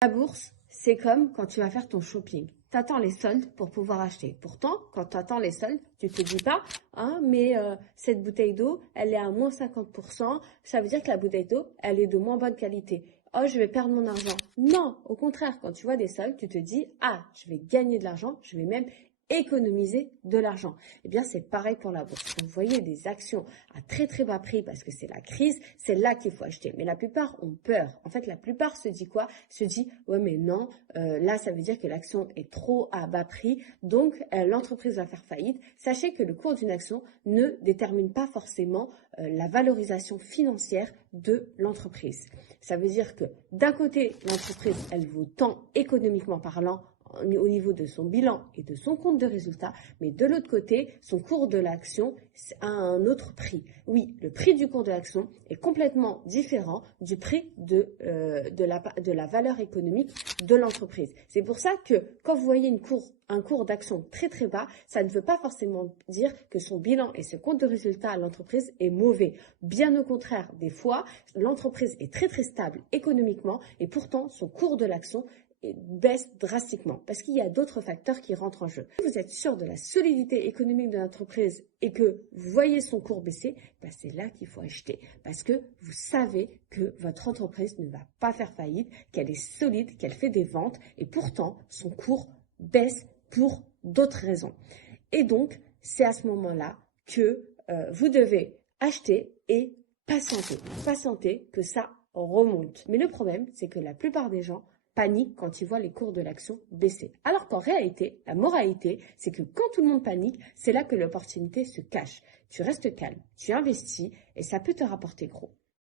La bourse, c'est comme quand tu vas faire ton shopping. Tu attends les soldes pour pouvoir acheter. Pourtant, quand tu attends les soldes, tu te dis pas, hein, mais cette bouteille d'eau, elle est à moins 50%, ça veut dire que la bouteille d'eau, elle est de moins bonne qualité. Oh, je vais perdre mon argent. Non, au contraire, quand tu vois des soldes, tu te dis, ah, je vais gagner de l'argent, je vais même économiser de l'argent. Eh bien, c'est pareil pour la bourse. Quand vous voyez des actions à très très bas prix parce que c'est la crise, c'est là qu'il faut acheter. Mais la plupart ont peur. En fait, la plupart se dit quoi? Se dit, ouais mais non, là ça veut dire que l'action est trop à bas prix, donc l'entreprise va faire faillite. Sachez que le cours d'une action ne détermine pas forcément la valorisation financière de l'entreprise. Ça veut dire que d'un côté, l'entreprise, elle vaut tant économiquement parlant au niveau de son bilan et de son compte de résultat, mais de l'autre côté, son cours de l'action a un autre prix. Oui, le prix du cours de l'action est complètement différent du prix de la valeur économique de l'entreprise. C'est pour ça que quand vous voyez un cours d'action très très bas, ça ne veut pas forcément dire que son bilan et son compte de résultat à l'entreprise est mauvais. Bien au contraire, des fois, l'entreprise est très très stable économiquement et pourtant son cours de l'action baisse drastiquement parce qu'il y a d'autres facteurs qui rentrent en jeu. Si vous êtes sûr de la solidité économique de l'entreprise et que vous voyez son cours baisser, ben c'est là qu'il faut acheter parce que vous savez que votre entreprise ne va pas faire faillite, qu'elle est solide, qu'elle fait des ventes et pourtant son cours baisse pour d'autres raisons. Et donc, c'est à ce moment-là que vous devez acheter et patienter que ça remonte. Mais le problème, c'est que la plupart des gens panique quand ils voient les cours de l'action baisser. Alors qu'en réalité, la moralité, c'est que quand tout le monde panique, c'est là que l'opportunité se cache. Tu restes calme, tu investis et ça peut te rapporter gros.